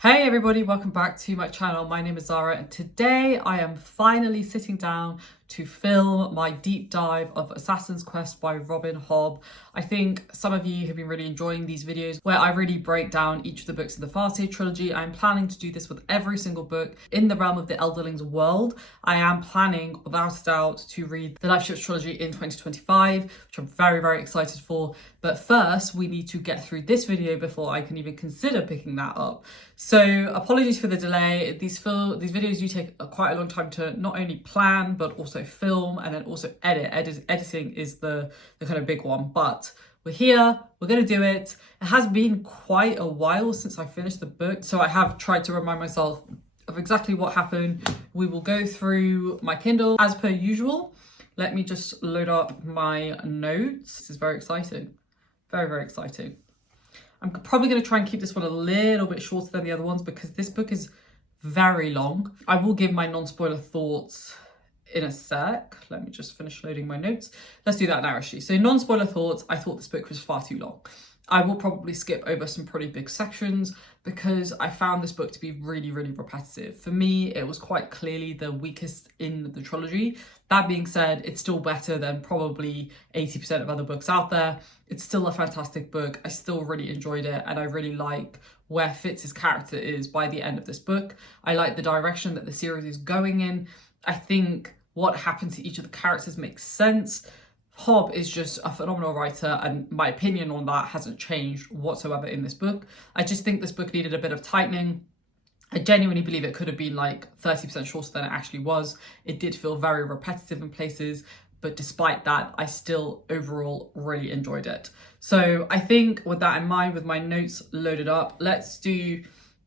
Hey everybody, welcome back to my channel. My name is Zara and today I am finally sitting down to film my deep dive of Assassin's Quest by Robin Hobb. I think some of you have been really enjoying these videos where I really break down each of the books in the Verity trilogy. I'm planning to do this with every single book in the realm of the Elderlings world. I am planning, without a doubt, to read the Life Ships trilogy in 2025, which I'm very, very excited for. But first, we need to get through this video before I can even consider picking that up. So apologies for the delay. These videos do take quite a long time to not only plan, but also film and then also edit. Editing is the kind of big one, but we're here, we're going to do it. It has been quite a while since I finished the book, so I have tried to remind myself of exactly what happened. We will go through my Kindle as per usual. Let me just load up my notes. This is very exciting. Very, very exciting. I'm probably going to try and keep this one a little bit shorter than the other ones because this book is very long. I will give my non-spoiler thoughts in a sec. Let me just finish loading my notes. Let's do that now, actually. So non-spoiler thoughts, I thought this book was far too long. I will probably skip over some pretty big sections because I found this book to be really, really repetitive. For me, it was quite clearly the weakest in the trilogy. That being said, it's still better than probably 80% of other books out there. It's still a fantastic book. I still really enjoyed it and I really like where Fitz's character is by the end of this book. I like the direction that the series is going in. I think what happened to each of the characters makes sense. Hobb is just a phenomenal writer and my opinion on that hasn't changed whatsoever in this book. I just think this book needed a bit of tightening. I genuinely believe it could have been like 30% shorter than it actually was. It did feel very repetitive in places, but despite that, I still overall really enjoyed it. So I think with that in mind, with my notes loaded up, let's do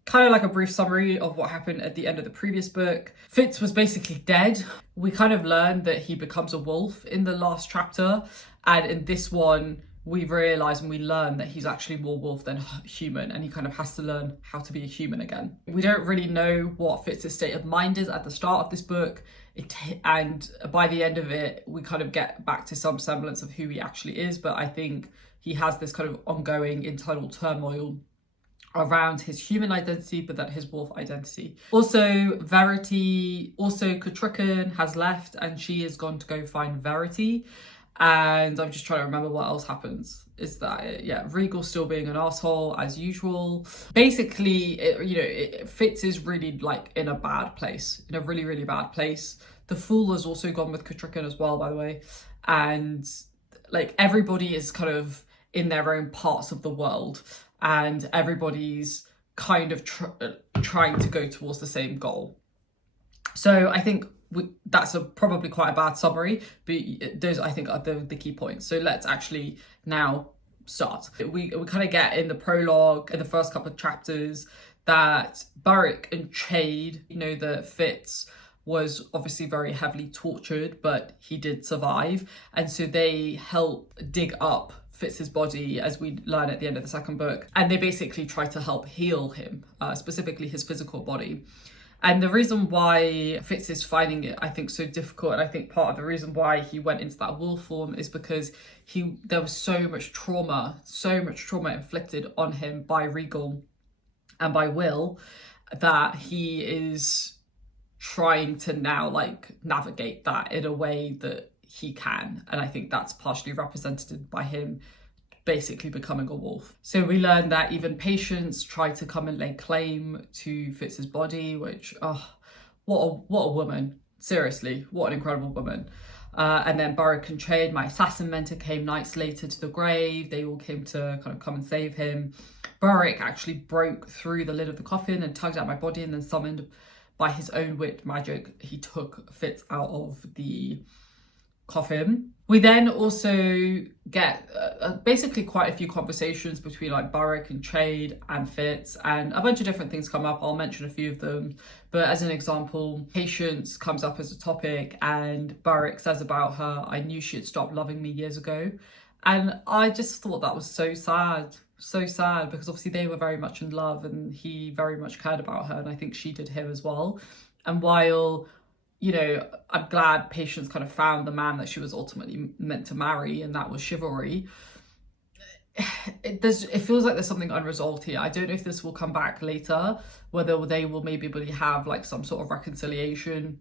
kind of like a brief summary of what happened at the end of the previous book. Fitz was basically dead. We kind of learned that he becomes a wolf in the last chapter. And in this one, we realize and we learn that he's actually more wolf than human and he kind of has to learn how to be a human again. We don't really know what Fitz's state of mind is at the start of this book. And by the end of it, we kind of get back to some semblance of who he actually is. But I think he has this kind of ongoing internal turmoil around his human identity, but that his wolf identity. Also, Verity, also Kutrikan has left and she is gone to go find Verity. And I'm just trying to remember what else happens. Is that it? Yeah, Regal's still being an asshole as usual. Basically, Fitz is really like in a bad place, in a really, really bad place. The Fool has also gone with Kutrikan as well, by the way. And like everybody is kind of in their own parts of the world and everybody's kind of trying to go towards the same goal. So I think that's probably quite a bad summary, but those I think are the key points. So let's actually now start. We kind of get in the prologue in the first couple of chapters that Burrich and Chade, that Fitz was obviously very heavily tortured, but he did survive. And so they help dig up Fitz's body, as we learn at the end of the second book. And they basically try to help heal him, specifically his physical body. And the reason why Fitz is finding it, I think, so difficult, and I think part of the reason why he went into that wolf form is because there was so much trauma inflicted on him by Regal and by Will that he is trying to now like navigate that in a way that he can. And I think that's partially represented by him basically becoming a wolf. So we learn that even patients try to come and lay claim to Fitz's body, which, what a woman. Seriously, what an incredible woman. And then Burrich and Chade, my assassin mentor, came nights later to the grave. They all came to kind of come and save him. Burrich actually broke through the lid of the coffin and tugged at my body, and then summoned by his own wit magic, he took Fitz out of the coffin. We then also get basically quite a few conversations between like Burrich and Chade and Fitz, and a bunch of different things come up. I'll mention a few of them, but as an example, patience comes up as a topic, and Burrich says about her, "I knew she had stopped loving me years ago." And I just thought that was so sad because obviously they were very much in love and he very much cared about her, and I think she did him as well. And while I'm glad Patience kind of found the man that she was ultimately meant to marry, and that was chivalry, it feels like there's something unresolved here. I don't know if this will come back later, whether they will maybe have like some sort of reconciliation,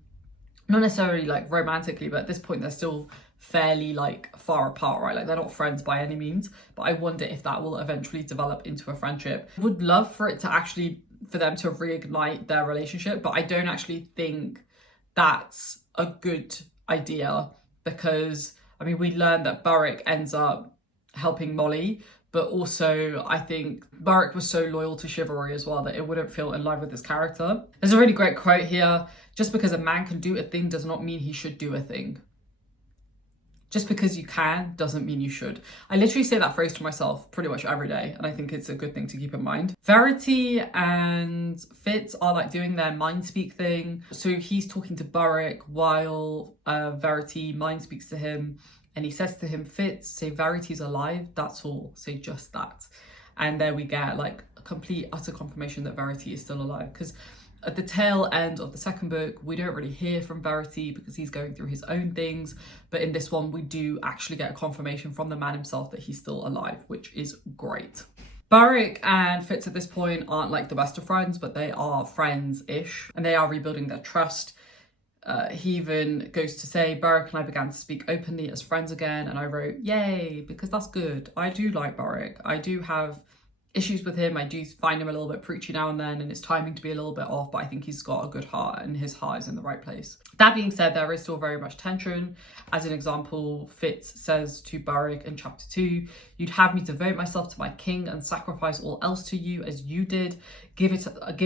not necessarily like romantically, but at this point they're still fairly like far apart, right? Like they're not friends by any means, but I wonder if that will eventually develop into a friendship. Would love for it to actually, for them to reignite their relationship, but I don't actually think that's a good idea, because I mean, we learned that Burrich ends up helping Molly, but also I think Burrich was so loyal to chivalry as well that it wouldn't feel in line with his character. There's a really great quote here: just because a man can do a thing does not mean he should do a thing. Just because you can doesn't mean you should. I literally say that phrase to myself pretty much every day, and I think it's a good thing to keep in mind. Verity and Fitz are like doing their mind speak thing. So he's talking to Burrich while Verity mind speaks to him, and he says to him, Fitz, say Verity's alive, that's all. Say just that. And there we get like a complete utter confirmation that Verity is still alive, because at the tail end of the second book, we don't really hear from Verity because he's going through his own things. But in this one, we do actually get a confirmation from the man himself that he's still alive, which is great. Burrich and Fitz at this point aren't like the best of friends, but they are friends-ish, and they are rebuilding their trust. He even goes to say, Burrich and I began to speak openly as friends again. And I wrote, yay, because that's good. I do like Burrich. I do have issues with him. I do find him a little bit preachy now and then, and his timing to be a little bit off, but I think he's got a good heart and his heart is in the right place. That being said, there is still very much tension. As an example, Fitz says to Burrich in chapter 2, you'd have me devote myself to my king and sacrifice all else to you as you did. Give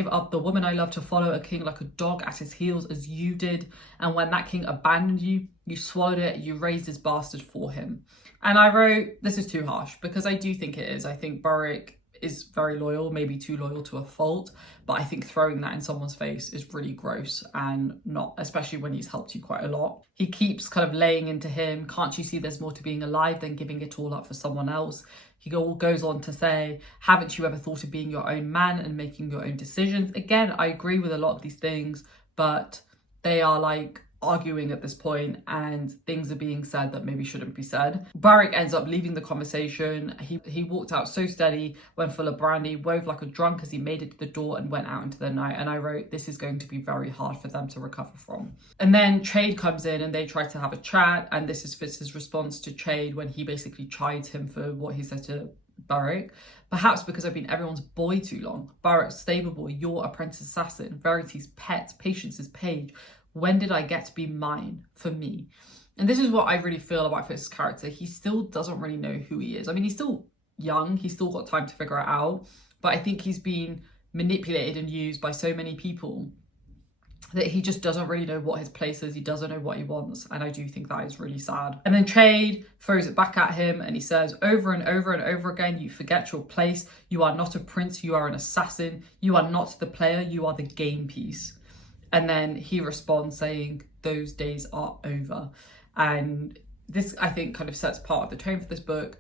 up the woman I love to follow a king like a dog at his heels as you did. And when that king abandoned you, you swallowed it, you raised this bastard for him. And I wrote, this is too harsh, because I do think it is. I think Burrich is very loyal, maybe too loyal to a fault, but I think throwing that in someone's face is really gross, and not, especially when he's helped you quite a lot. He keeps kind of laying into him, can't you see there's more to being alive than giving it all up for someone else? He goes on to say, haven't you ever thought of being your own man and making your own decisions? Again, I agree with a lot of these things, but they are like arguing at this point, and things are being said that maybe shouldn't be said. Burrich ends up leaving the conversation. He walked out so steady when full of brandy, wove like a drunk as he made it to the door and went out into the night. And I wrote, this is going to be very hard for them to recover from. And then Chade comes in and they try to have a chat, and this is Fitz's response to Chade when he basically chides him for what he said to Burrich. Perhaps because I've been everyone's boy too long. Burrich's stable boy, your apprentice assassin, Verity's pet, Patience's page. When did I get to be mine for me? And this is what I really feel about Fitz's character. He still doesn't really know who he is. I mean, he's still young. He's still got time to figure it out. But I think he's been manipulated and used by so many people that he just doesn't really know what his place is. He doesn't know what he wants. And I do think that is really sad. And then Chade throws it back at him and he says, over and over and over again, you forget your place. You are not a prince. You are an assassin. You are not the player. You are the game piece. And then he responds saying, those days are over. And this, I think, kind of sets part of the tone for this book.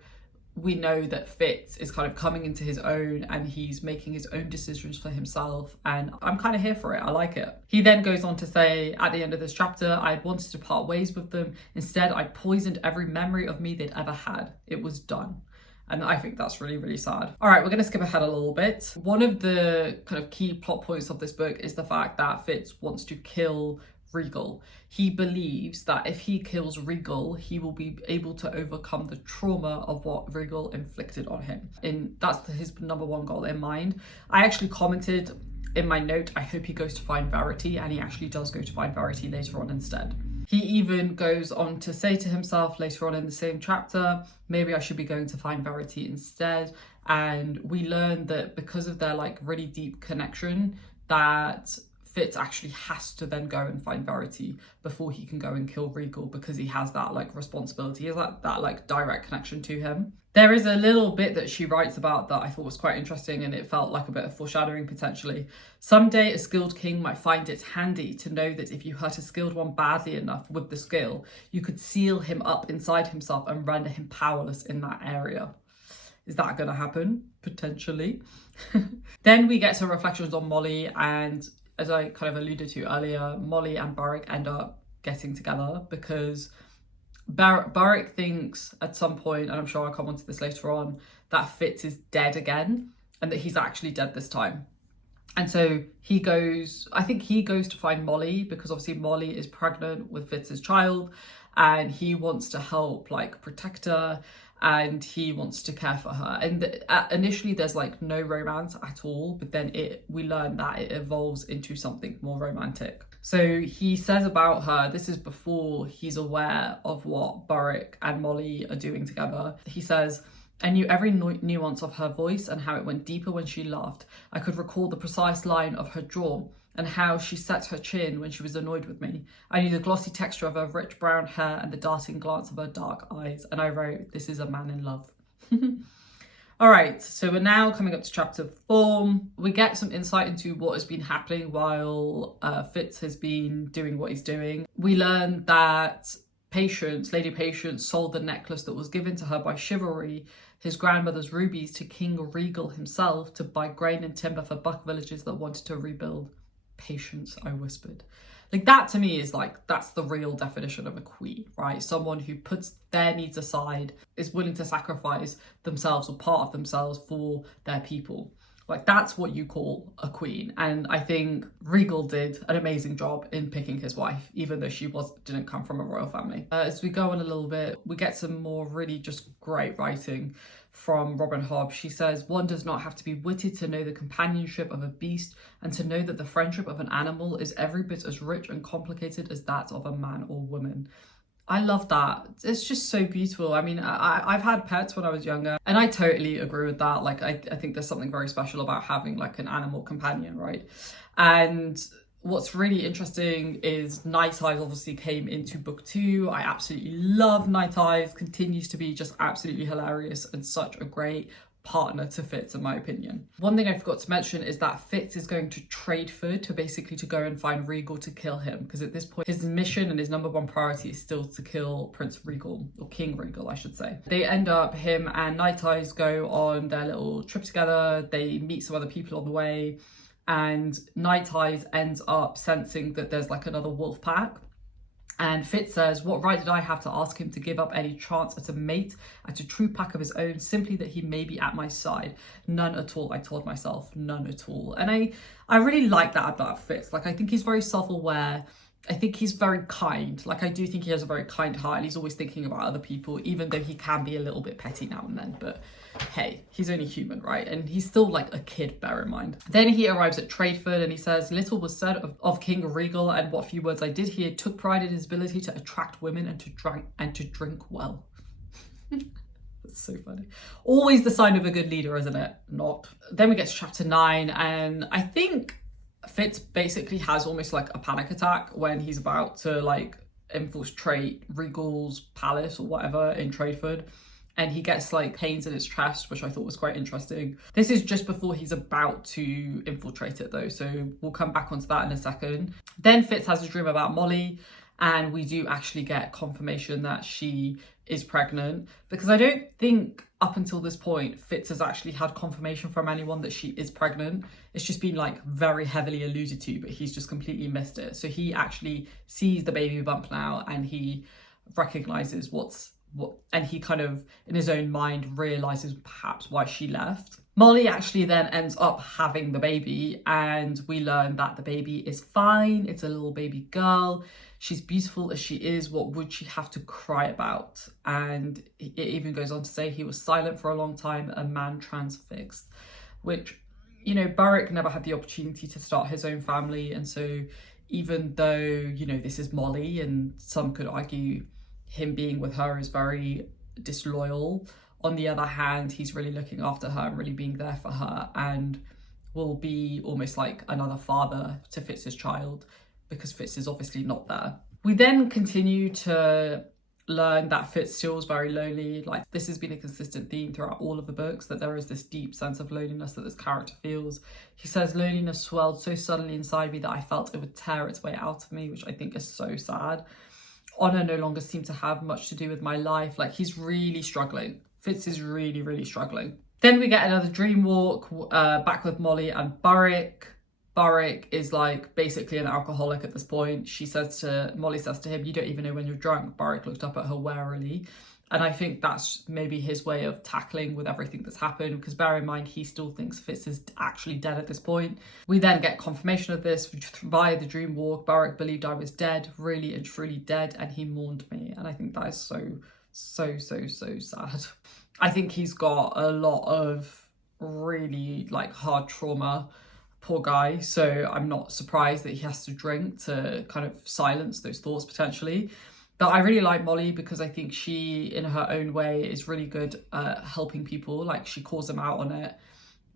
We know that Fitz is kind of coming into his own and he's making his own decisions for himself. And I'm kind of here for it. I like it. He then goes on to say at the end of this chapter, I had wanted to part ways with them. Instead, I poisoned every memory of me they'd ever had. It was done. And I think that's really, really sad. All right, we're going to skip ahead a little bit. One of the kind of key plot points of this book is the fact that Fitz wants to kill Regal. He believes that if he kills Regal, he will be able to overcome the trauma of what Regal inflicted on him. And that's his number one goal in mind. I actually commented in my note, I hope he goes to find Verity, and he actually does go to find Verity later on instead. He even goes on to say to himself later on in the same chapter, maybe I should be going to find Verity instead. And we learn that because of their like really deep connection, that Fitz actually has to then go and find Verity before he can go and kill Regal, because he has that like responsibility, he has that like direct connection to him. There is a little bit that she writes about that I thought was quite interesting, and it felt like a bit of foreshadowing potentially. Someday a skilled king might find it handy to know that if you hurt a skilled one badly enough with the skill, you could seal him up inside himself and render him powerless in that area. Is that going to happen? Potentially. Then we get some reflections on Molly, and as I kind of alluded to earlier, Molly and Burrich end up getting together because Burrich thinks at some point, and I'm sure I'll come onto this later on, that Fitz is dead again and that he's actually dead this time. And so he goes, I think he goes to find Molly because obviously Molly is pregnant with Fitz's child and he wants to help like protect her and he wants to care for her. And initially there's like no romance at all, but then we learn that it evolves into something more romantic. So he says about her, this is before he's aware of what Burrich and Molly are doing together. He says, I knew every nuance of her voice and how it went deeper when she laughed. I could recall the precise line of her jaw and how she set her chin when she was annoyed with me. I knew the glossy texture of her rich brown hair and the darting glance of her dark eyes. And I wrote, this is a man in love. All right, so we're now coming up to chapter 4. We get some insight into what has been happening while Fitz has been doing what he's doing. We learn that Lady Patience sold the necklace that was given to her by Chivalry, his grandmother's rubies, to King Regal himself to buy grain and timber for buck villages that wanted to rebuild. Patience, I whispered. Like that to me is like, that's the real definition of a queen, right? Someone who puts their needs aside, is willing to sacrifice themselves or part of themselves for their people. Like that's what you call a queen. And I think Regal did an amazing job in picking his wife, even though she didn't come from a royal family. As we go on a little bit, we get some more really just great writing from Robin Hobb. She says, one does not have to be witted to know the companionship of a beast and to know that the friendship of an animal is every bit as rich and complicated as that of a man or woman. I love that. It's just so beautiful. I mean, I've had pets when I was younger and I totally agree with that. Like, I think there's something very special about having like an animal companion, right? And what's really interesting is Night Eyes obviously came into book 2. I absolutely love Night Eyes, continues to be just absolutely hilarious and such a great partner to Fitz in my opinion. One thing I forgot to mention is that Fitz is going to Tradeford to go and find Regal to kill him, because at this point his mission and his number one priority is still to kill Prince Regal, or King Regal I should say. They end up, him and Night Eyes go on their little trip together, they meet some other people on the way, and Night Eyes ends up sensing that there's like another wolf pack. And Fitz says, what right did I have to ask him to give up any chance at a mate, at a true pack of his own, simply that he may be at my side? None at all, I told myself, none at all. And I really like that about Fitz. Like, I think he's very self-aware. I think he's very kind. Like, I do think he has a very kind heart and he's always thinking about other people, even though he can be a little bit petty now and then. But hey, he's only human, right? And he's still like a kid, bear in mind. Then he arrives at Tradeford and he says, little was said of King Regal, and what few words I did hear took pride in his ability to attract women and to drink well. That's so funny. Always the sign of a good leader, isn't it? Not. Then we get to chapter 9, and I think Fitz basically has almost like a panic attack when he's about to like infiltrate Regal's palace or whatever in Tradeford. And he gets like pains in his chest, which I thought was quite interesting. This is just before he's about to infiltrate it though, so we'll come back onto that in a second. Then Fitz has a dream about Molly, and we do actually get confirmation that she is pregnant, because I don't think up until this point Fitz has actually had confirmation from anyone that she is pregnant. It's just been like very heavily alluded to, but he's just completely missed it. So he actually sees the baby bump now and he recognizes and he kind of in his own mind realizes perhaps why she left. Molly actually then ends up having the baby, and we learn that the baby is fine. It's a little baby girl. She's beautiful as she is. What would she have to cry about? And it even goes on to say he was silent for a long time, a man transfixed, which, you know, Burrich never had the opportunity to start his own family. And so even though, you know, this is Molly and some could argue him being with her is very disloyal, on the other hand, he's really looking after her and really being there for her, and will be almost like another father to Fitz's child, because Fitz is obviously not there. We then continue to learn that Fitz still is very lonely. Like, this has been a consistent theme throughout all of the books, that there is this deep sense of loneliness that this character feels. He says, loneliness swelled so suddenly inside me that I felt it would tear its way out of me, which I think is so sad. Honor no longer seemed to have much to do with my life. Like, he's really struggling. Fitz is really, really struggling. Then we get another dream walk back with Molly and Burrich. Burrich is like basically an alcoholic at this point. Molly says to him, you don't even know when you're drunk. Burrich looked up at her warily And I think that's maybe his way of tackling with everything that's happened, because bear in mind, he still thinks Fitz is actually dead at this point. We then get confirmation of this via the dream walk. Burrich believed I was dead, really and truly dead, and he mourned me. And I think that is so sad. I think he's got a lot of really like hard trauma, poor guy. So I'm not surprised that he has to drink to kind of silence those thoughts potentially. But I really like Molly because I think she, in her own way, is really good at helping people. Like, she calls them out on it,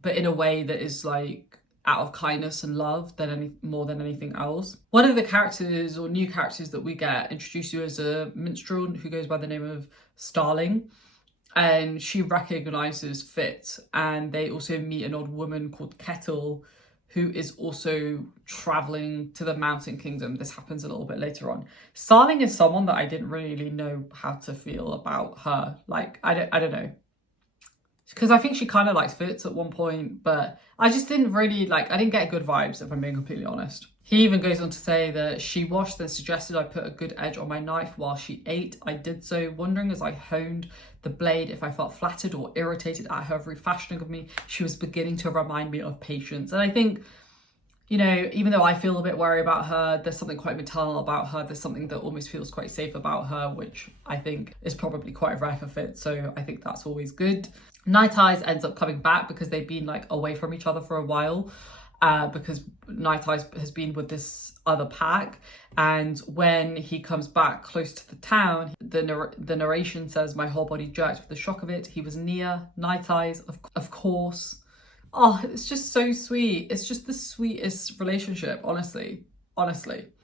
but in a way that is like out of kindness and love more than anything else. One of the characters or new characters that we get introduced to is a minstrel who goes by the name of Starling, and she recognizes Fitz, and they also meet an old woman called Kettle, who is also traveling to the Mountain Kingdom. This happens a little bit later on. Starling is someone that I didn't really know how to feel about her. Like, I don't know. Because I think she kind of likes Fitz at one point, but I just didn't really, like, I didn't get good vibes, if I'm being completely honest. He even goes on to say that she washed and suggested I put a good edge on my knife while she ate. I did so, wondering as I honed the blade if I felt flattered or irritated at her refashioning of me. She was beginning to remind me of patience. And I think, you know, even though I feel a bit worried about her, there's something quite maternal about her. There's something that almost feels quite safe about her, which I think is probably quite rare for Fitz. So I think that's always good. Night Eyes ends up coming back because they've been like away from each other for a while. Because Night Eyes has been with this other pack, and when he comes back close to the town, the narration says, my whole body jerked with the shock of it. He was near. Night Eyes, of course. Oh, it's just so sweet. It's just the sweetest relationship, honestly.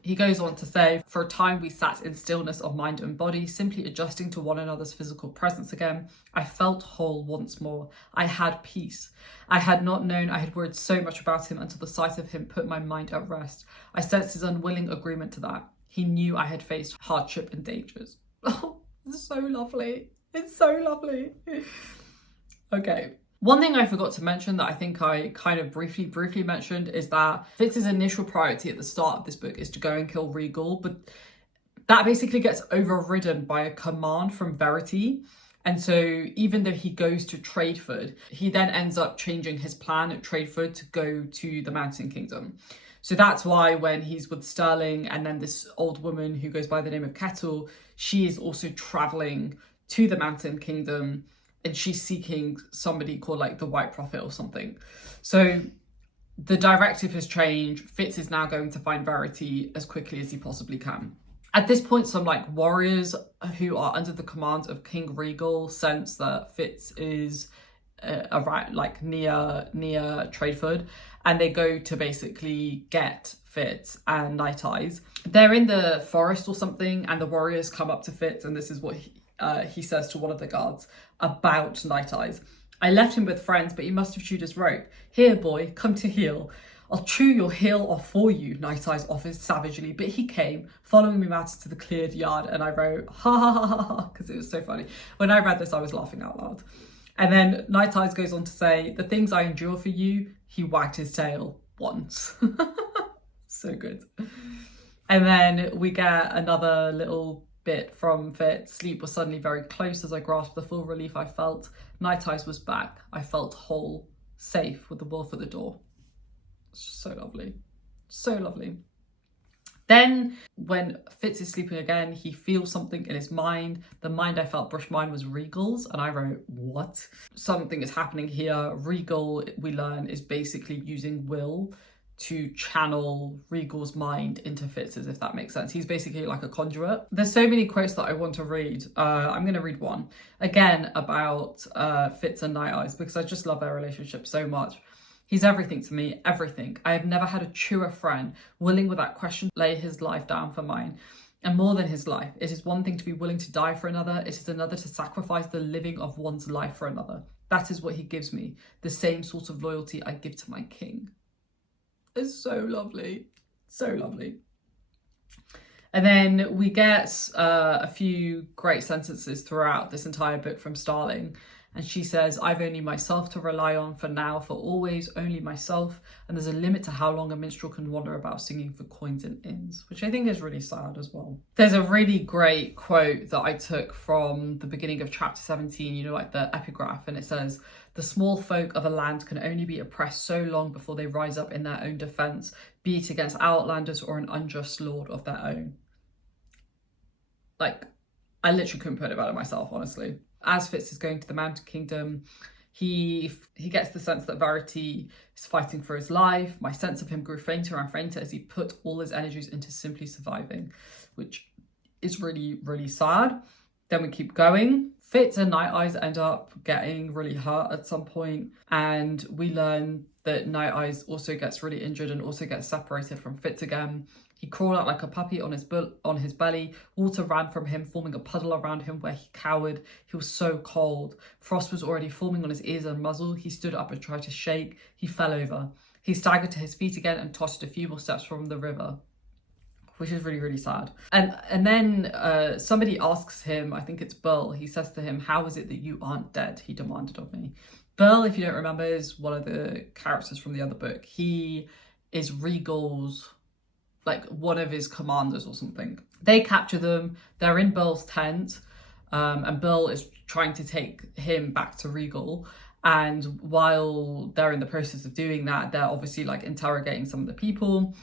He goes on to say, for a time we sat in stillness of mind and body, simply adjusting to one another's physical presence again. I felt whole once more. I had peace. I had not known I had worried so much about him until the sight of him put my mind at rest. I sensed his unwilling agreement to that. He knew I had faced hardship and dangers. Oh, it's so lovely. It's so lovely. Okay. One thing I forgot to mention that I think I kind of briefly mentioned is that Fitz's initial priority at the start of this book is to go and kill Regal, but that basically gets overridden by a command from Verity. And so even though he goes to Tradeford, he then ends up changing his plan at Tradeford to go to the Mountain Kingdom. So that's why when he's with Sterling and then this old woman who goes by the name of Kettle, she is also traveling to the Mountain Kingdom, and she's seeking somebody called like the White Prophet or something. So the directive has changed. Fitz is now going to find Verity as quickly as he possibly can. At this point, some like warriors who are under the command of King Regal sense that Fitz is around like near Tradeford, and they go to basically get Fitz and Night Eyes. They're in the forest or something, and the warriors come up to Fitz, and this is what he says to one of the guards about Night Eyes. I left him with friends, but he must have chewed his rope. Here, boy, come to heel. I'll chew your heel off for you, Night Eyes offered savagely, but he came, following me out to the cleared yard, and I wrote, ha ha ha ha ha, because it was so funny. When I read this, I was laughing out loud. And then Night Eyes goes on to say, the things I endure for you, he wagged his tail once. So good. And then we get another little bit from Fitz. Sleep was suddenly very close as I grasped the full relief I felt. Night Eyes was back. I felt whole, safe with the wolf at the door. So lovely. So lovely. Then when Fitz is sleeping again, he feels something in his mind. The mind I felt brush mine was Regal's, and I wrote, what? Something is happening here. Regal, we learn, is basically using will to channel Regal's mind into Fitz's, if that makes sense. He's basically like a conduit. There's so many quotes that I want to read. I'm going to read one again about Fitz and Night Eyes because I just love their relationship so much. He's everything to me, everything. I have never had a truer friend, willing without question to lay his life down for mine. And more than his life, it is one thing to be willing to die for another. It is another to sacrifice the living of one's life for another. That is what he gives me. The same sort of loyalty I give to my king. It's so lovely. So lovely. And then we get a few great sentences throughout this entire book from Starling. And she says, I've only myself to rely on for now, for always only myself. And there's a limit to how long a minstrel can wander about singing for coins in inns, which I think is really sad as well. There's a really great quote that I took from the beginning of chapter 17, you know, like the epigraph, and it says, the small folk of a land can only be oppressed so long before they rise up in their own defence, be it against outlanders or an unjust lord of their own. Like, I literally couldn't put it better myself, honestly. As Fitz is going to the Mountain Kingdom, he gets the sense that Verity is fighting for his life. My sense of him grew fainter and fainter as he put all his energies into simply surviving, which is really, really sad. Then we keep going. Fitz and Night Eyes end up getting really hurt at some point, and we learn that Night Eyes also gets really injured and also gets separated from Fitz again. He crawled out like a puppy on his belly. Water ran from him, forming a puddle around him where he cowered. He was so cold. Frost was already forming on his ears and muzzle. He stood up and tried to shake. He fell over. He staggered to his feet again and tottered a few more steps from the river, which is really, really sad. And then somebody asks him, I think it's Burl, he says to him, how is it that you aren't dead? He demanded of me. Burl, if you don't remember, is one of the characters from the other book. He is Regal's, like, one of his commanders or something. They capture them. They're in Burl's tent, and Burl is trying to take him back to Regal. And while they're in the process of doing that, they're obviously like interrogating some of the people.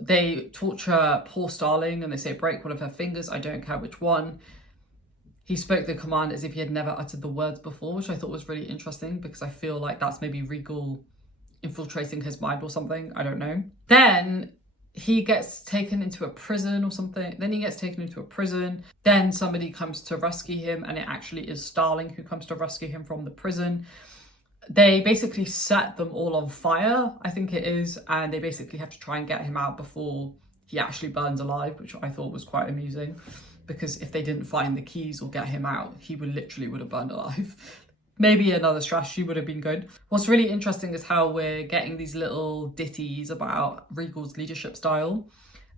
They torture poor Starling and they say, break one of her fingers, I don't care which one. He spoke the command as if he had never uttered the words before, which I thought was really interesting because I feel like that's maybe Regal infiltrating his mind or something. I don't know. Then he gets taken into a prison or something. Then somebody comes to rescue him, and it actually is Starling who comes to rescue him from the prison. They basically set them all on fire, I think it is, and they basically have to try and get him out before he actually burns alive, which I thought was quite amusing, because if they didn't find the keys or get him out, he would have burned alive. Maybe another strategy would have been good. What's really interesting is how we're getting these little ditties about Regal's leadership style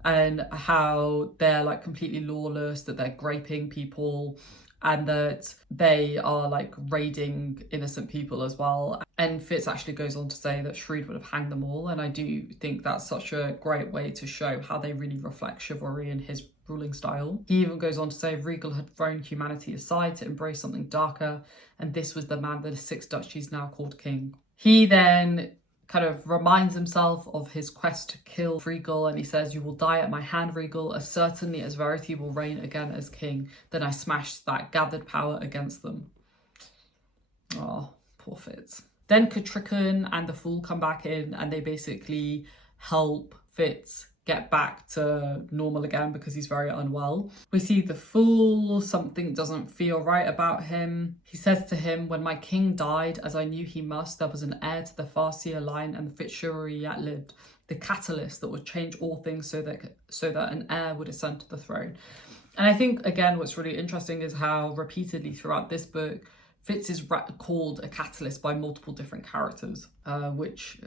and how they're like completely lawless, that they're graping people and that they are like raiding innocent people as well. And Fitz actually goes on to say that Shrewd would have hanged them all. And I do think that's such a great way to show how they really reflect chivalry in his ruling style. He even goes on to say Regal had thrown humanity aside to embrace something darker, and this was the man that the six duchies now called king. He then kind of reminds himself of his quest to kill Regal, and he says, you will die at my hand, Regal, as certainly as Verity will reign again as king. Then I smashed that gathered power against them. Oh, poor Fitz. Then Catricon and the Fool come back in, and they basically help Fitz get back to normal again because he's very unwell. We see the Fool, something doesn't feel right about him. He says to him, when my king died, as I knew he must, there was an heir to the Farseer line and the Fitzroy yet lived, the catalyst that would change all things so that an heir would ascend to the throne. And I think, again, what's really interesting is how repeatedly throughout this book, Fitz is called a catalyst by multiple different characters, which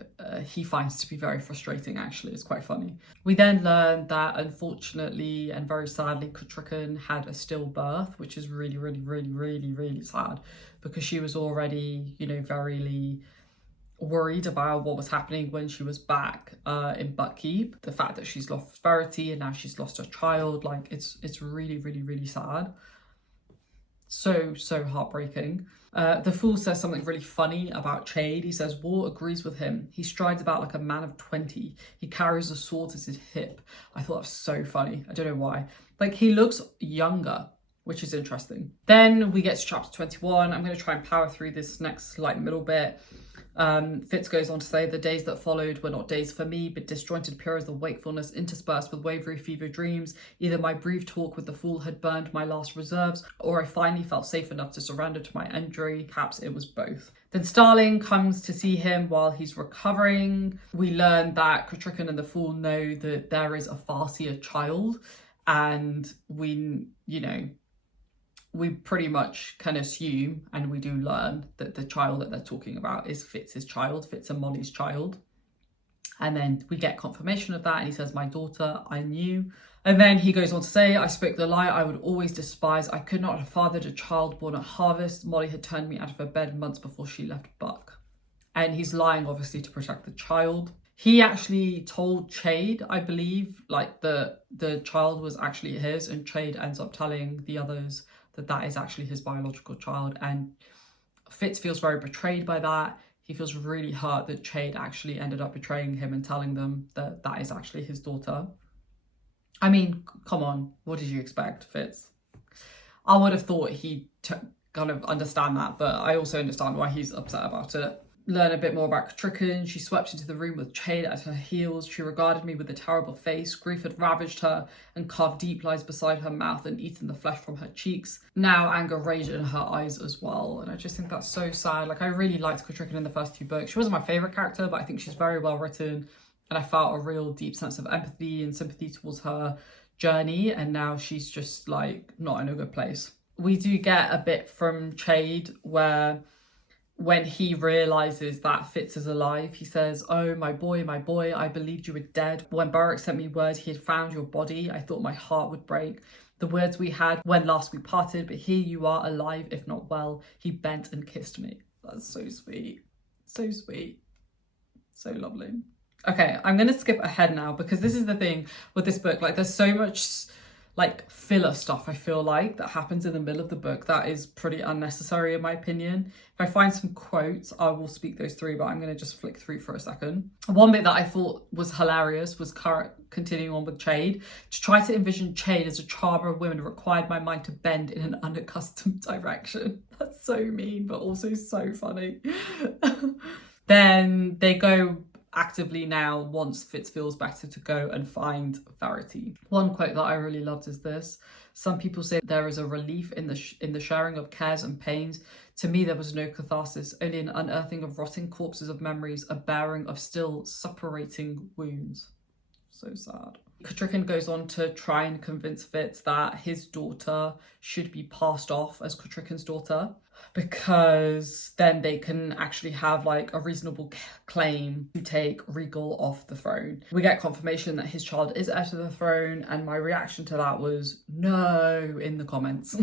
he finds to be very frustrating, actually. It's quite funny. We then learn that, unfortunately and very sadly, Catricon had a stillbirth, which is really, really, really, really, really sad because she was already, you know, very worried about what was happening when she was back in Buckkeep. The fact that she's lost Verity and now she's lost her child, like, it's really, really, really sad. So heartbreaking. The Fool says something really funny about Chade. He says, war agrees with him. He strides about like a man of 20. He carries a sword at his hip. I thought that was so funny. I don't know why. Like, he looks younger, which is interesting. Then we get to chapter 21. I'm going to try and power through this next like middle bit. Fitz goes on to say, the days that followed were not days for me, but disjointed periods of wakefulness interspersed with wavery fever dreams. Either my brief talk with the Fool had burned my last reserves, or I finally felt safe enough to surrender to my injury. Perhaps it was both. Then Starling comes to see him while he's recovering. We learn that Catricon and the Fool know that there is a Farseer child, and we pretty much can assume, and we do learn, that the child that they're talking about is Fitz's child, Fitz and Molly's child. And then we get confirmation of that, and he says, my daughter, I knew And then he goes on to say, I spoke the lie I would always despise. I could not have fathered a child born at harvest. Molly had turned me out of her bed months before she left Buck. And he's lying, obviously, to protect the child. He actually told Chade, I believe, like the child was actually his, and Chade ends up telling the others that that is actually his biological child. And Fitz feels very betrayed by that. He feels really hurt that Chade actually ended up betraying him and telling them that that is actually his daughter. I mean, come on, what did you expect, Fitz? I would have thought he'd kind of understand that, but I also understand why he's upset about it. Learn a bit more about Catrican. She swept into the room with Chade at her heels. She regarded me with a terrible face. Grief had ravaged her and carved deep lines beside her mouth and eaten the flesh from her cheeks. Now anger raged in her eyes as well. And I just think that's so sad. Like, I really liked Catrican in the first 2 books. She wasn't my favourite character, but I think she's very well written. And I felt a real deep sense of empathy and sympathy towards her journey. And now she's just like not in a good place. We do get a bit from Chade where when he realises that Fitz is alive, he says, oh, my boy, I believed you were dead. When Burrich sent me word he had found your body, I thought my heart would break. The words we had when last we parted, but here you are alive, if not well. He bent and kissed me. That's so sweet. So sweet. So lovely. Okay, I'm going to skip ahead now because this is the thing with this book. Like, there's so much like filler stuff, I feel like, that happens in the middle of the book that is pretty unnecessary in my opinion. If I find some quotes, I will speak those through, but I'm going to just flick through for a second. One bit that I thought was hilarious was continuing on with Chade. To try to envision Chade as a charmer of women required my mind to bend in an unaccustomed direction. That's so mean, but also so funny. Then they go actively now, once Fitz feels better, to go and find Verity. One quote that I really loved is this: some people say there is a relief in the sharing of cares and pains. To me, there was no catharsis, only an unearthing of rotting corpses of memories, a bearing of still suppurating wounds. So sad. Catrican goes on to try and convince Fitz that his daughter should be passed off as Catrican's daughter, because then they can actually have like a reasonable claim to take Regal off the throne. We get confirmation that his child is heir to the throne, and my reaction to that was no in the comments.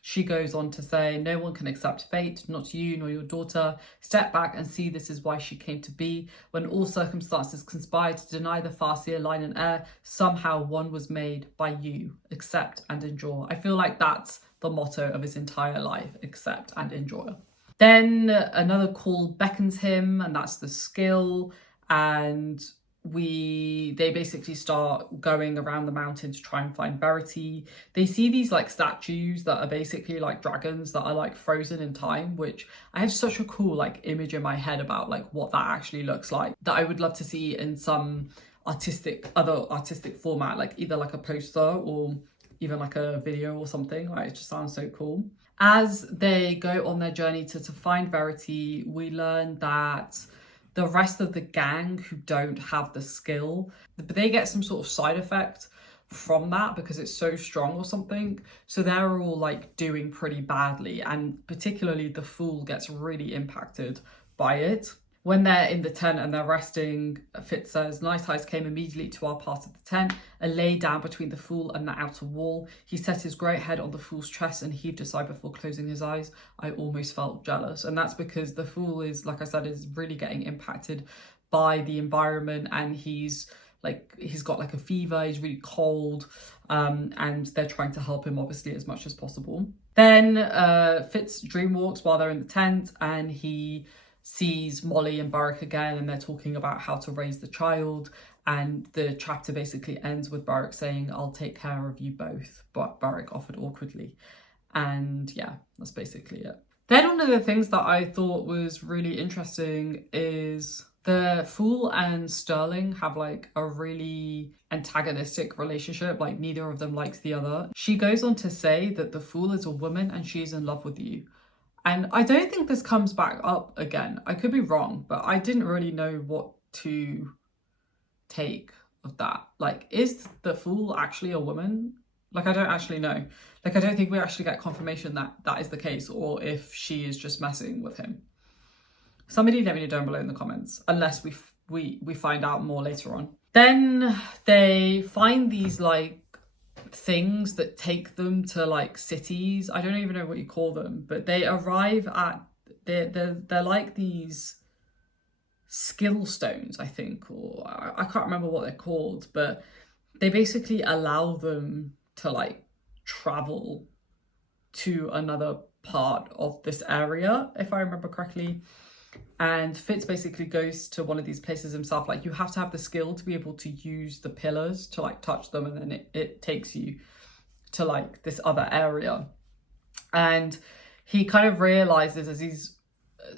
She goes on to say, no one can accept fate, not you nor your daughter. Step back and see this is why she came to be. When all circumstances conspired to deny the Farseer line and heir, somehow one was made by you. Accept and endure. I feel like that's the motto of his entire life: accept and endure. Then another call beckons him, and that's the skill. And they basically start going around the mountain to try and find Verity. They see these like statues that are basically like dragons that are like frozen in time, which I have such a cool like image in my head about like what that actually looks like, that I would love to see in some other artistic format, like either like a poster or even like a video or something. Like, it just sounds so cool. As they go on their journey to find Verity, we learn that the rest of the gang who don't have the skill, but they get some sort of side effect from that because it's so strong or something. So they're all like doing pretty badly, and particularly the Fool gets really impacted by it. When they're in the tent and they're resting, Fitz says, night eyes came immediately to our part of the tent and lay down between the Fool and the outer wall. He set his great head on the Fool's chest and heaved a sigh before closing his eyes. I almost felt jealous. And that's because the Fool is, like I said, is really getting impacted by the environment, and he's got like a fever, he's really cold, and they're trying to help him obviously as much as possible. Then Fitz dreamwalks while they're in the tent, and he sees Molly and Burrich again, and they're talking about how to raise the child, and the chapter basically ends with Burrich saying, I'll take care of you both, but Burrich offered awkwardly. And yeah, that's basically it. Then one of the things that I thought was really interesting is the Fool and Sterling have like a really antagonistic relationship, like neither of them likes the other. She goes on to say that the Fool is a woman and she's in love with you. And I don't think this comes back up again. I could be wrong, but I didn't really know what to take of that. Like, is the Fool actually a woman? Like, I don't actually know. Like, I don't think we actually get confirmation that that is the case, or if she is just messing with him. Somebody let me know down below in the comments, unless we find out more later on. Then they find these like things that take them to like cities. I don't even know what you call them, but they arrive at they're like these skill stones, I think, or I can't remember what they're called, but they basically allow them to like travel to another part of this area, if I remember correctly. And Fitz basically goes to one of these places himself. Like, you have to have the skill to be able to use the pillars to like touch them, and then it takes you to like this other area. And he kind of realizes as he's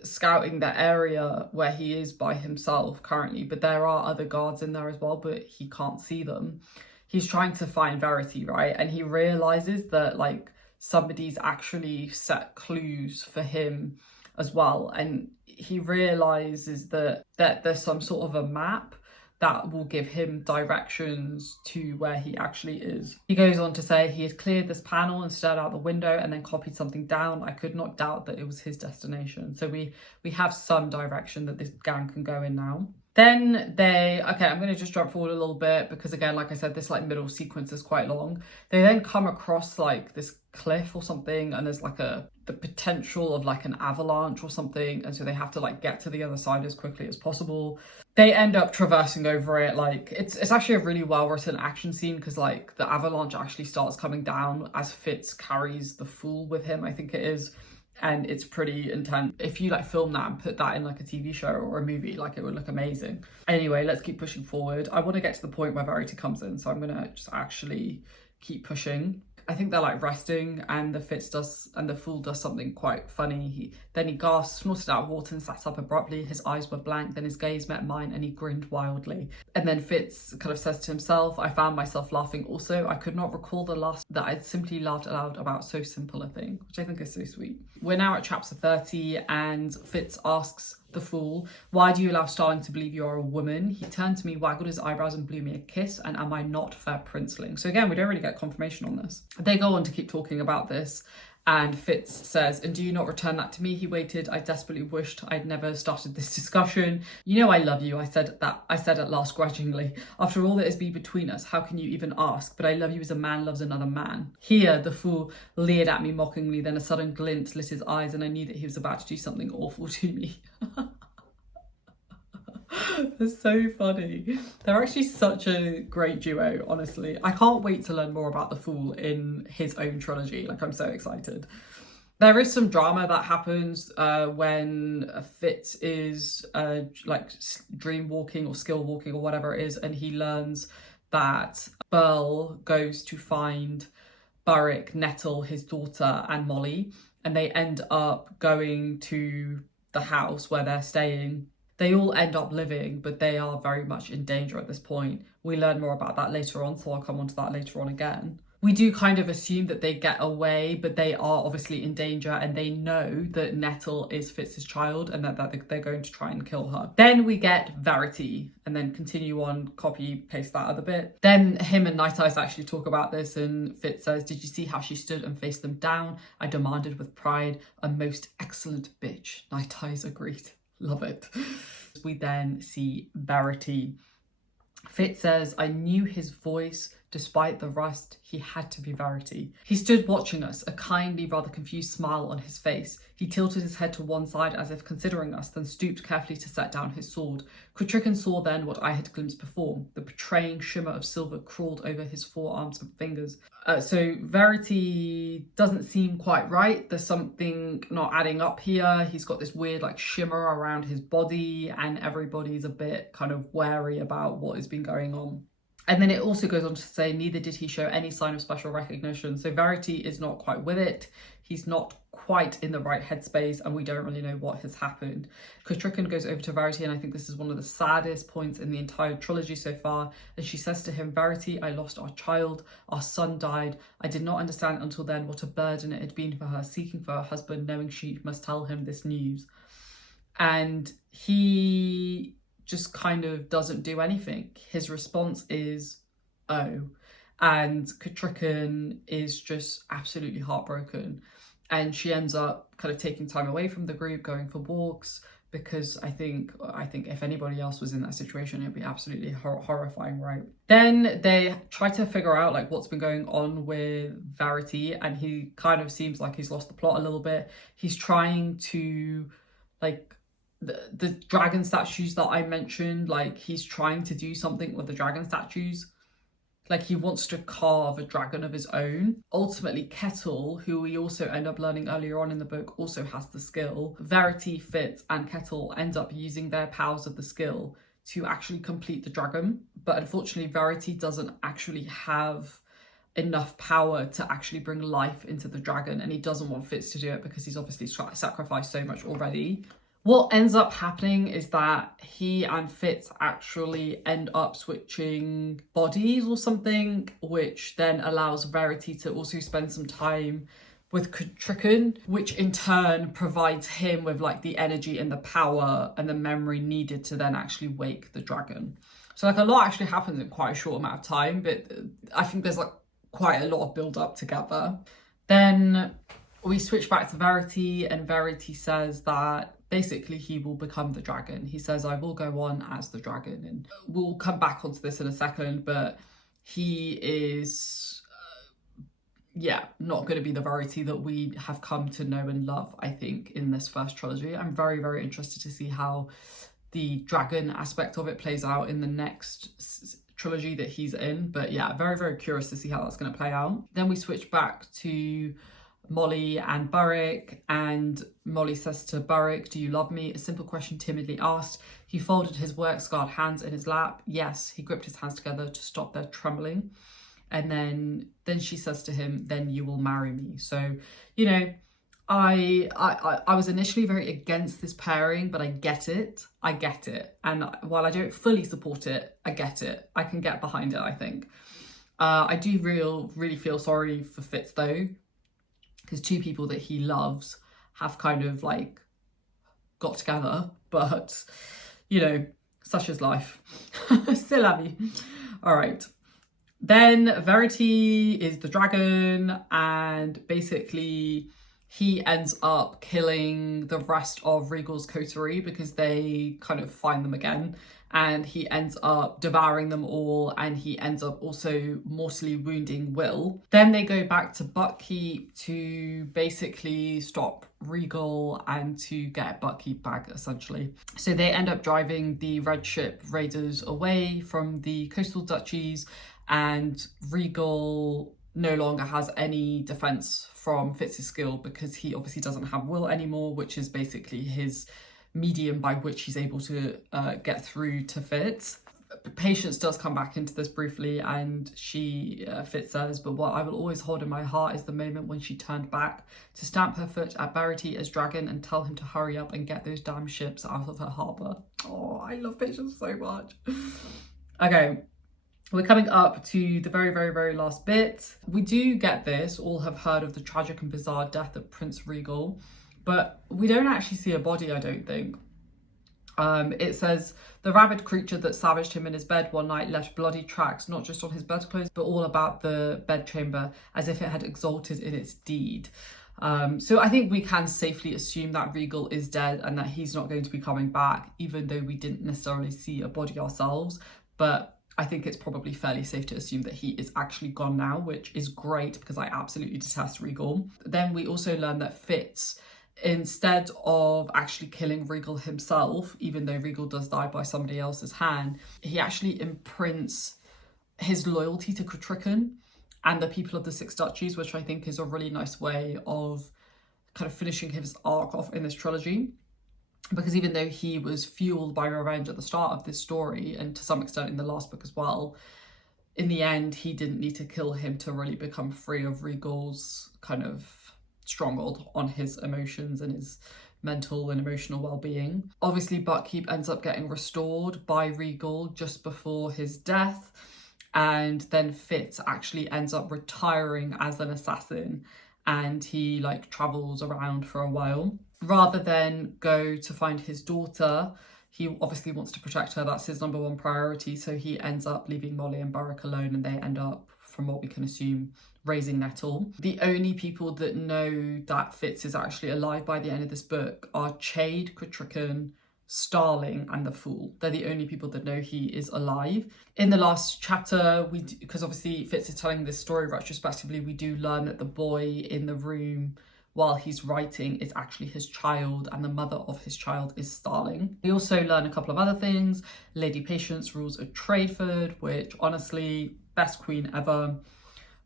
scouting the area where he is by himself currently, but there are other guards in there as well, but he can't see them. He's trying to find Verity, right? And he realizes that like somebody's actually set clues for him as well. And he realizes that there's some sort of a map that will give him directions to where he actually is. He goes on to say he had cleared this panel and stared out the window and then copied something down. I could not doubt that it was his destination. So we have some direction that this gang can go in now. Then I'm going to just jump forward a little bit because, again, like I said, this like middle sequence is quite long. They then come across like this cliff or something, and there's like the potential of like an avalanche or something, and so they have to like get to the other side as quickly as possible. They end up traversing over it. Like it's actually a really well written action scene because like the avalanche actually starts coming down as Fitz carries the fool with him, I think it is. And it's pretty intense. If you like film that and put that in like a TV show or a movie, like it would look amazing. Anyway, let's keep pushing forward. I want to get to the point where Verity comes in, so I'm gonna just actually keep pushing. I think they're like resting, and the fool does something quite funny. Then he gasped, snorted out water, and sat up abruptly. His eyes were blank, then his gaze met mine and he grinned wildly. And then Fitz kind of says to himself, I found myself laughing also. I could not recall the last that I'd simply laughed aloud about so simple a thing, which I think is so sweet. We're now at chapter 30, and Fitz asks the fool, why do you allow Starling to believe you are a woman? He turned to me, waggled his eyebrows and blew me a kiss, and am I not fair princeling? So again, we don't really get confirmation on this. They go on to keep talking about this, and Fitz says, and do you not return that to me? He waited. I desperately wished I'd never started this discussion. You know I love you, I said at last grudgingly. After all that has been between us, how can you even ask? But I love you as a man loves another man. Here, the fool leered at me mockingly, then a sudden glint lit his eyes, and I knew that he was about to do something awful to me. They're so funny. They're actually such a great duo, honestly. I can't wait to learn more about the fool in his own trilogy. Like, I'm so excited. There is some drama that happens when Fitz is like dream walking or skill walking or whatever it is, and he learns that Burl goes to find Burrich, Nettle, his daughter, and Molly, and they end up going to the house where they're staying. They all end up living, but they are very much in danger at this point. We learn more about that later on, so I'll come on to that later on again. We do kind of assume that they get away, but they are obviously in danger, and they know that Nettle is Fitz's child and that they're going to try and kill her. Then we get Verity, and then continue on, copy, paste that other bit. Then him and Night Eyes actually talk about this, and Fitz says, did you see how she stood and faced them down? I demanded with pride, a most excellent bitch. Night Eyes agreed. Love it. We then see Verity. Fitz says, I knew his voice. Despite the rust, he had to be Verity. He stood watching us, a kindly, rather confused smile on his face. He tilted his head to one side as if considering us, then stooped carefully to set down his sword. Kutrikan saw then what I had glimpsed before. The betraying shimmer of silver crawled over his forearms and fingers. So Verity doesn't seem quite right. There's something not adding up here. He's got this weird like shimmer around his body, and everybody's a bit kind of wary about what has been going on. And then it also goes on to say, neither did he show any sign of special recognition. So Verity is not quite with it. He's not quite in the right headspace, and we don't really know what has happened. Kutrikan goes over to Verity, and I think this is one of the saddest points in the entire trilogy so far. And she says to him, Verity, I lost our child. Our son died. I did not understand until then what a burden it had been for her, seeking for her husband, knowing she must tell him this news. And he just kind of doesn't do anything. His response is, oh. And Kutrikan is just absolutely heartbroken. And she ends up kind of taking time away from the group, going for walks, because I think if anybody else was in that situation, it'd be absolutely horrifying, right? Then they try to figure out like what's been going on with Verity, and he kind of seems like he's lost the plot a little bit. He's trying to like the dragon statues that I mentioned, like he's trying to do something with the dragon statues. Like he wants to carve a dragon of his own. Ultimately, Kettle, who we also end up learning earlier on in the book, also has the skill. Verity, Fitz, and Kettle end up using their powers of the skill to actually complete the dragon. But unfortunately, Verity doesn't actually have enough power to actually bring life into the dragon, and he doesn't want Fitz to do it because he's obviously sacrificed so much already. What ends up happening is that he and Fitz actually end up switching bodies or something, which then allows Verity to also spend some time with Kutrikan, which in turn provides him with like the energy and the power and the memory needed to then actually wake the dragon. So like a lot actually happens in quite a short amount of time, but I think there's like quite a lot of build up together. Then we switch back to Verity, and Verity says that basically he will become the dragon. He says, I will go on as the dragon, and we'll come back onto this in a second, but he is not going to be the Verity that we have come to know and love, I think, in this first trilogy. I'm very, very interested to see how the dragon aspect of it plays out in the next trilogy that he's in. But yeah, very, very curious to see how that's going to play out. Then we switch back to Molly and Burrich, and Molly says to Burrich, do you love me? A simple question timidly asked. He folded his work-scarred hands in his lap. Yes, he gripped his hands together to stop their trembling. And then she says to him, then you will marry me. So, you know, I was initially very against this pairing, but I get it. And while I don't fully support it, I get it. I can get behind it, I think. I do really feel sorry for Fitz though, because two people that he loves have kind of like got together, but you know, such is life. C'est la vie. All right. Then Verity is the dragon, and basically he ends up killing the rest of Regal's coterie because they kind of find them again, and he ends up devouring them all, and he ends up also mortally wounding Will. Then they go back to Buckkeep to basically stop Regal and to get Buckkeep back, essentially. So they end up driving the Red Ship raiders away from the coastal duchies, and Regal no longer has any defense from Fitz's skill because he obviously doesn't have Will anymore, which is basically his medium by which he's able to get through to Fitz. Patience does come back into this briefly, and Fitz says, but what I will always hold in my heart is the moment when she turned back to stamp her foot at Verity as dragon and tell him to hurry up and get those damn ships out of her harbour. Oh, I love Patience so much. Okay. We're coming up to the very, very, very last bit. We do get this, all have heard of the tragic and bizarre death of Prince Regal, but we don't actually see a body, I don't think. It says, the rabid creature that savaged him in his bed one night left bloody tracks, not just on his bedclothes, but all about the bedchamber, as if it had exulted in its deed. So I think we can safely assume that Regal is dead and that he's not going to be coming back, even though we didn't necessarily see a body ourselves. But I think it's probably fairly safe to assume that he is actually gone now, which is great because I absolutely detest Regal. Then we also learn that Fitz, instead of actually killing Regal himself, even though Regal does die by somebody else's hand, he actually imprints his loyalty to Kutrikan and the people of the Six Duchies, which I think is a really nice way of kind of finishing his arc off in this trilogy. Because even though he was fueled by revenge at the start of this story, and to some extent in the last book as well, in the end, he didn't need to kill him to really become free of Regal's kind of stronghold on his emotions and his mental and emotional well-being. Obviously, Buckkeep ends up getting restored by Regal just before his death, and then Fitz actually ends up retiring as an assassin, and he like travels around for a while. Rather than go to find his daughter, he obviously wants to protect her. That's his number one priority. So he ends up leaving Molly and Burrich alone, and they end up, from what we can assume, raising Nettle. The only people that know that Fitz is actually alive by the end of this book are Chade, Kutrikan, Starling and the Fool. They're the only people that know he is alive. In the last chapter, because obviously Fitz is telling this story retrospectively, we do learn that the boy in the room while he's writing is actually his child, and the mother of his child is Starling. We also learn a couple of other things. Lady Patience rules a Tradeford, which honestly, best queen ever.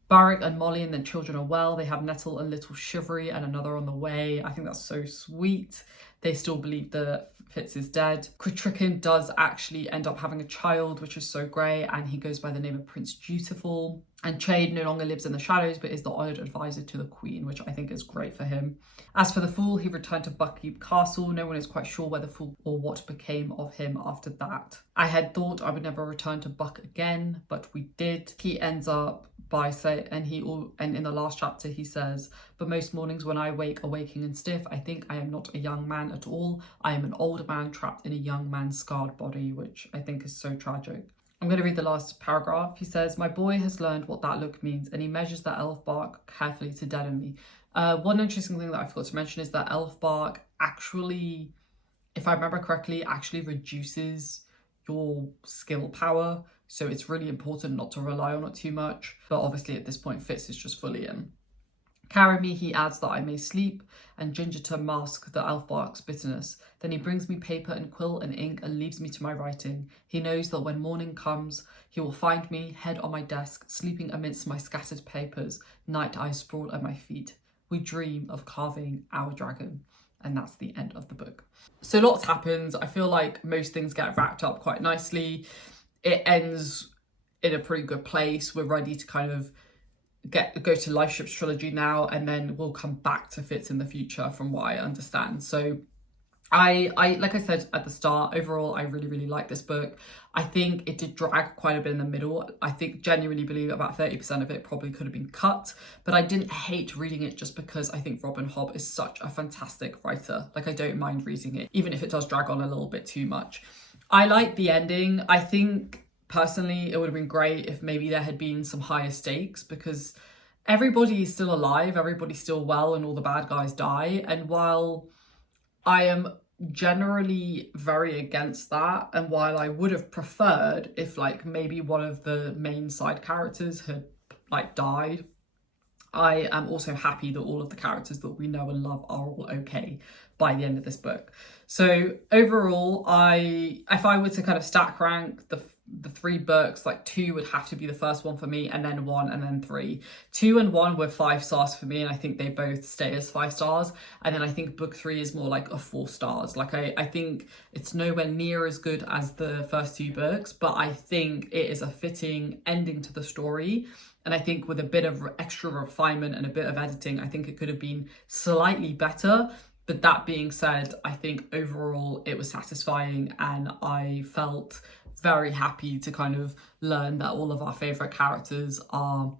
Burrich and Molly and their children are well. They have Nettle and little Shivery and another on the way. I think that's so sweet. They still believe that Fitz is dead. Critrican does actually end up having a child, which is so great, and he goes by the name of Prince Dutiful. And Chade no longer lives in the shadows, but is the honoured advisor to the Queen, which I think is great for him. As for the Fool, he returned to Buckkeep Castle. No one is quite sure where the Fool or what became of him after that. I had thought I would never return to Buck again, but we did. He ends up by saying, and in the last chapter he says, but most mornings when I wake awaking and stiff, I think I am not a young man at all. I am an old man trapped in a young man's scarred body, which I think is so tragic. I'm going to read the last paragraph. He says, my boy has learned what that look means, and he measures the elf bark carefully to deaden me. One interesting thing that I forgot to mention is that elf bark actually, if I remember correctly, actually reduces your skill power. So it's really important not to rely on it too much. But obviously at this point, Fitz is just fully in. Carry me, he adds, that I may sleep, and ginger to mask the elf bark's bitterness. Then he brings me paper and quill and ink and leaves me to my writing. He knows that when morning comes, he will find me, head on my desk, sleeping amidst my scattered papers, night eyes sprawled at my feet. We dream of carving our dragon. And that's the end of the book. So lots happens. I feel like most things get wrapped up quite nicely. It ends in a pretty good place. We're ready to kind of go to Life Ships Trilogy now, and then we'll come back to Fitz in the future from what I understand. So I like I said at the start, overall I really like this book. I think it did drag quite a bit in the middle. I think genuinely believe about 30% of it probably could have been cut, but I didn't hate reading it just because I think Robin Hobb is such a fantastic writer. Like, I don't mind reading it, even if it does drag on a little bit too much. I like the ending. I think personally it would have been great if maybe there had been some higher stakes, because everybody is still alive, everybody's still well, and all the bad guys die. And while I am generally very against that, and while I would have preferred if like maybe one of the main side characters had like died, I am also happy that all of the characters that we know and love are all okay by the end of this book. So overall, if I were to kind of stack rank the three books, like 2 would have to be the first one for me, and then 1, and then 3. 2 and 1 were 5 stars for me, and I think they both stay as 5 stars. And then I think book 3 is more like a 4 stars. Like I think it's nowhere near as good as the first 2 books, but I think it is a fitting ending to the story. And I think with a bit of extra refinement and a bit of editing, I think it could have been slightly better. But that being said, I think overall it was satisfying, and I felt very happy to kind of learn that all of our favourite characters are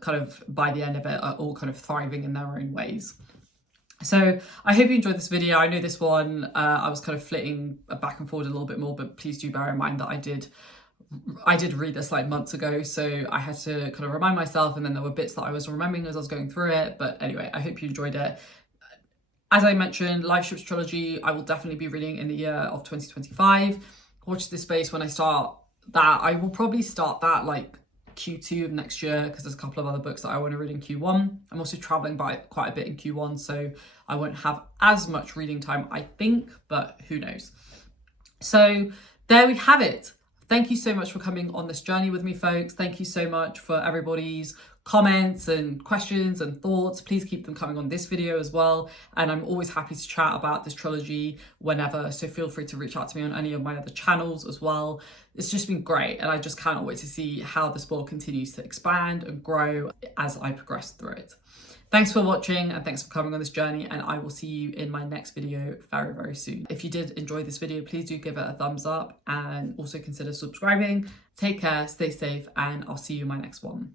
kind of, by the end of it, are all kind of thriving in their own ways. So I hope you enjoyed this video. I know this one, I was kind of flitting back and forward a little bit more, but please do bear in mind that I did read this like months ago, so I had to kind of remind myself, and then there were bits that I was remembering as I was going through it. But anyway, I hope you enjoyed it. As I mentioned, Life Ships Trilogy, I will definitely be reading in the year of 2025. Watch this space when I start that. I will probably start that like Q2 of next year, because there's a couple of other books that I want to read in Q1. I'm also traveling by quite a bit in Q1, so I won't have as much reading time, I think, but who knows. So there we have it. Thank you so much for coming on this journey with me, folks. Thank you so much for everybody's comments and questions and thoughts. Please keep them coming on this video as well. And I'm always happy to chat about this trilogy whenever. So feel free to reach out to me on any of my other channels as well. It's just been great. And I just cannot wait to see how this world continues to expand and grow as I progress through it. Thanks for watching, and thanks for coming on this journey, and I will see you in my next video very soon. If you did enjoy this video, please do give it a thumbs up, and also consider subscribing. Take care, stay safe, and I'll see you in my next one.